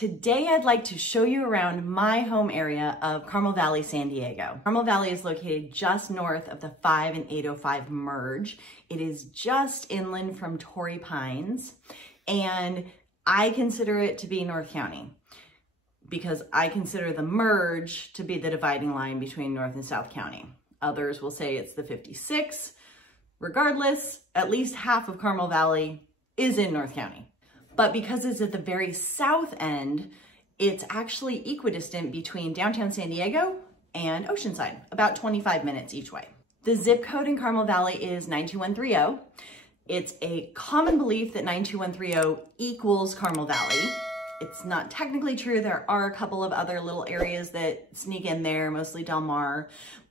Today I'd like to show you around my home area of Carmel Valley, San Diego. Carmel Valley is located just north of the 5 and 805 merge. It is just inland from Torrey Pines, and I consider it to be North County because I consider the merge to be the dividing line between North and South County. Others will say it's the 56. Regardless, at least half of Carmel Valley is in North County. But because it's at the very south end, it's actually equidistant between downtown San Diego and Oceanside, about 25 minutes each way. The zip code in Carmel Valley is 92130. It's a common belief that 92130 equals Carmel Valley. It's not technically true. There are a couple of other little areas that sneak in there, mostly Del Mar.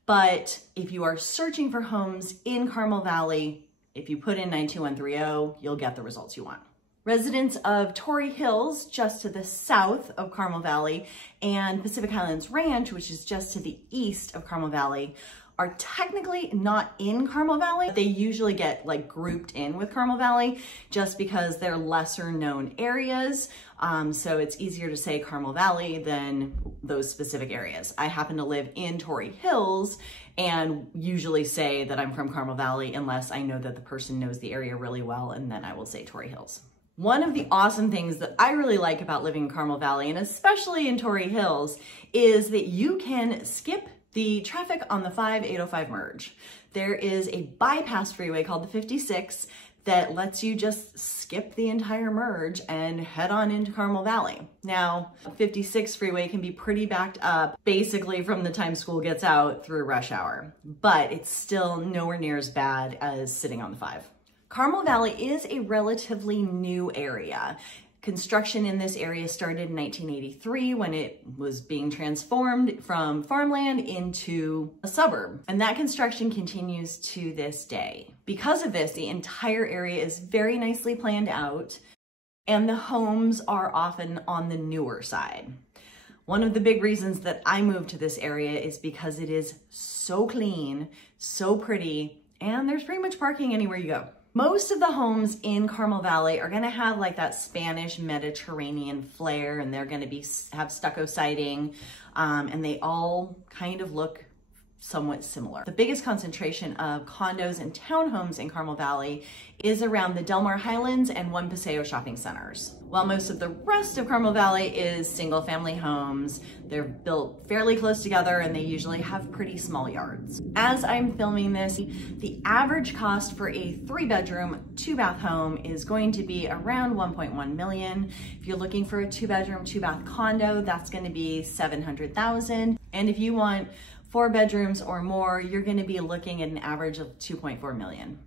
But if you are searching for homes in Carmel Valley, if you put in 92130, you'll get the results you want. Residents of Torrey Hills, just to the south of Carmel Valley, and Pacific Highlands Ranch, which is just to the east of Carmel Valley, are technically not in Carmel Valley. They usually get grouped in with Carmel Valley just because they're lesser known areas. So it's easier to say Carmel Valley than those specific areas. I happen to live in Torrey Hills and usually say that I'm from Carmel Valley unless I know that the person knows the area really well, and then I will say Torrey Hills. One of the awesome things that I really like about living in Carmel Valley, and especially in Torrey Hills, is that you can skip the traffic on the 5-805 merge. There is a bypass freeway called the 56 that lets you just skip the entire merge and head on into Carmel Valley. Now, 56 freeway can be pretty backed up basically from the time school gets out through rush hour, but it's still nowhere near as bad as sitting on the 5. Carmel Valley is a relatively new area. Construction in this area started in 1983 when it was being transformed from farmland into a suburb. And that construction continues to this day. Because of this, the entire area is very nicely planned out, and the homes are often on the newer side. One of the big reasons that I moved to this area is because it is so clean, so pretty, and there's pretty much parking anywhere you go. Most of the homes in Carmel Valley are going to have that Spanish Mediterranean flair, and they're going to have stucco siding, and they all kind of look somewhat similar. The biggest concentration of condos and townhomes in Carmel Valley is around the Del Mar Highlands and One Paseo shopping centers. While most of the rest of Carmel Valley is single family homes, they're built fairly close together and they usually have pretty small yards. As I'm filming this, the average cost for a 3-bedroom, 2-bath home is going to be around $1.1 million. If you're looking for a 2-bedroom, 2-bath condo, that's going to be $700,000. And if you want 4 bedrooms or more, you're going to be looking at an average of $2.4 million.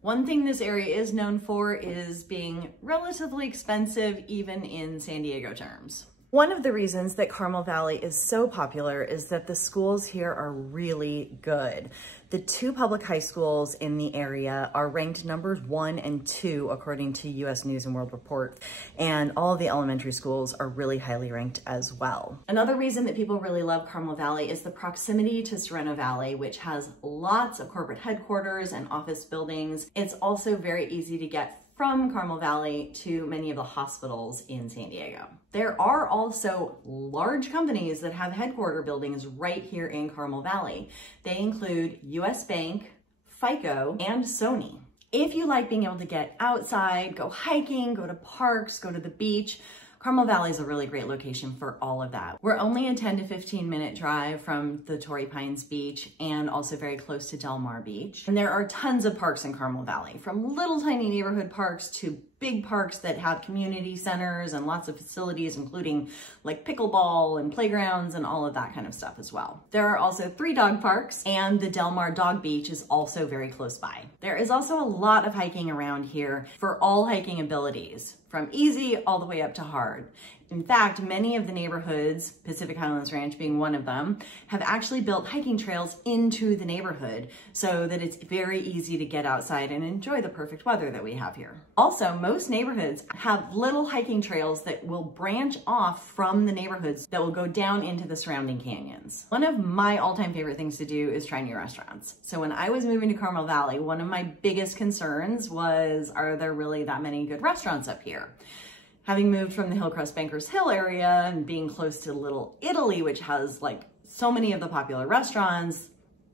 One thing this area is known for is being relatively expensive, even in San Diego terms. One of the reasons that Carmel Valley is so popular is that the schools here are really good. The 2 public high schools in the area are ranked numbers 1 and 2 according to US News and World Report, and all of the elementary schools are really highly ranked as well. Another reason that people really love Carmel Valley is the proximity to Sorrento Valley, which has lots of corporate headquarters and office buildings. It's also very easy to get from Carmel Valley to many of the hospitals in San Diego. There are also large companies that have headquarter buildings right here in Carmel Valley. They include US Bank, FICO, and Sony. If you like being able to get outside, go hiking, go to parks, go to the beach, Carmel Valley is a really great location for all of that. We're only a 10 to 15 minute drive from the Torrey Pines beach and also very close to Del Mar Beach. And there are tons of parks in Carmel Valley, from little tiny neighborhood parks to big parks that have community centers and lots of facilities, including pickleball and playgrounds and all of that kind of stuff as well. There are also 3 dog parks, and the Del Mar Dog Beach is also very close by. There is also a lot of hiking around here for all hiking abilities, from easy all the way up to hard. In fact, many of the neighborhoods, Pacific Highlands Ranch being one of them, have actually built hiking trails into the neighborhood so that it's very easy to get outside and enjoy the perfect weather that we have here. Also, most neighborhoods have little hiking trails that will branch off from the neighborhoods that will go down into the surrounding canyons. One of my all-time favorite things to do is try new restaurants. So when I was moving to Carmel Valley, one of my biggest concerns was, are there really that many good restaurants up here? Having moved from the Hillcrest Bankers Hill area and being close to Little Italy, which has like so many of the popular restaurants,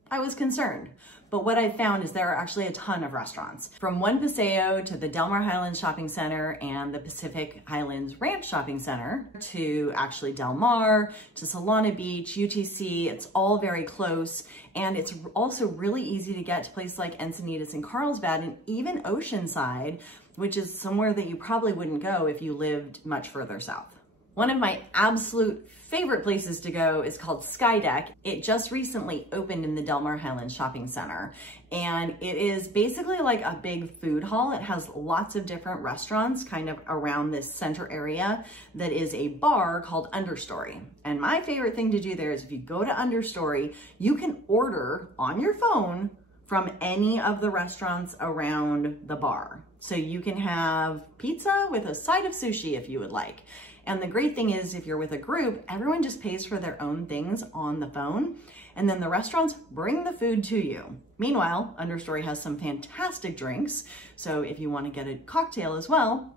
I was concerned. But what I found is there are actually a ton of restaurants. From One Paseo to the Del Mar Highlands Shopping Center and the Pacific Highlands Ranch Shopping Center to actually Del Mar, to Solana Beach, UTC, it's all very close. And it's also really easy to get to places like Encinitas and Carlsbad and even Oceanside, which is somewhere that you probably wouldn't go if you lived much further south. One of my absolute favorite places to go is called Skydeck. It just recently opened in the Del Mar Highlands Shopping Center, and it is basically like a big food hall. It has lots of different restaurants kind of around this center area that is a bar called Understory. And my favorite thing to do there is if you go to Understory, you can order on your phone from any of the restaurants around the bar. So you can have pizza with a side of sushi if you would like. And the great thing is if you're with a group, everyone just pays for their own things on the phone, and then the restaurants bring the food to you. Meanwhile, Understory has some fantastic drinks, so if you want to get a cocktail as well,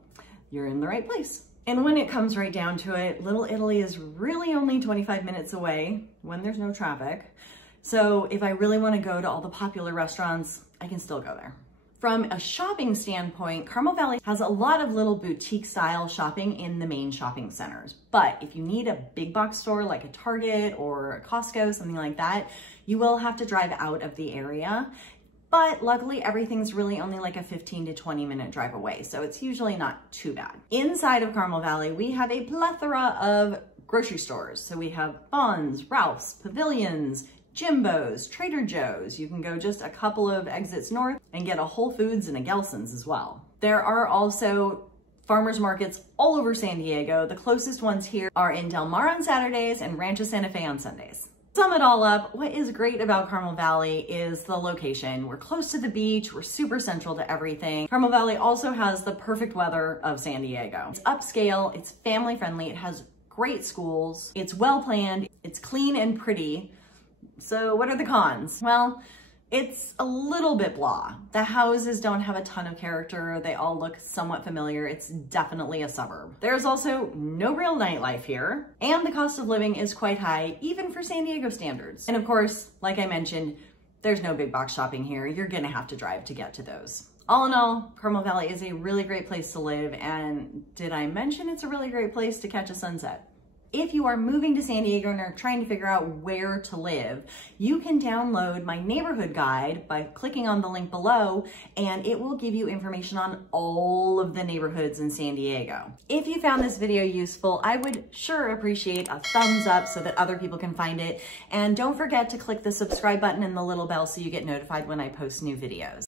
you're in the right place. And when it comes right down to it, Little Italy is really only 25 minutes away when there's no traffic. So if I really want to go to all the popular restaurants, I can still go there. From a shopping standpoint, Carmel Valley has a lot of little boutique style shopping in the main shopping centers. But if you need a big box store like a Target or a Costco, something like that, you will have to drive out of the area. But luckily everything's really only like a 15 to 20 minute drive away, so it's usually not too bad. Inside of Carmel Valley, we have a plethora of grocery stores. So we have Vons, Ralph's, Pavilions, Jimbo's, Trader Joe's. You can go just a couple of exits north and get a Whole Foods and a Gelson's as well. There are also farmers markets all over San Diego. The closest ones here are in Del Mar on Saturdays and Rancho Santa Fe on Sundays. To sum it all up, what is great about Carmel Valley is the location. We're close to the beach, we're super central to everything. Carmel Valley also has the perfect weather of San Diego. It's upscale, it's family friendly, it has great schools, it's well planned, it's clean and pretty. So what are the cons? Well, it's a little bit blah. The houses don't have a ton of character. They all look somewhat familiar. It's definitely a suburb. There's also no real nightlife here, and the cost of living is quite high, even for San Diego standards. And of course, like I mentioned, there's no big box shopping here. You're gonna have to drive to get to those. All in all, Carmel Valley is a really great place to live, and did I mention it's a really great place to catch a sunset? If you are moving to San Diego and are trying to figure out where to live, you can download my neighborhood guide by clicking on the link below, and it will give you information on all of the neighborhoods in San Diego. If you found this video useful, I would sure appreciate a thumbs up so that other people can find it. And don't forget to click the subscribe button and the little bell so you get notified when I post new videos.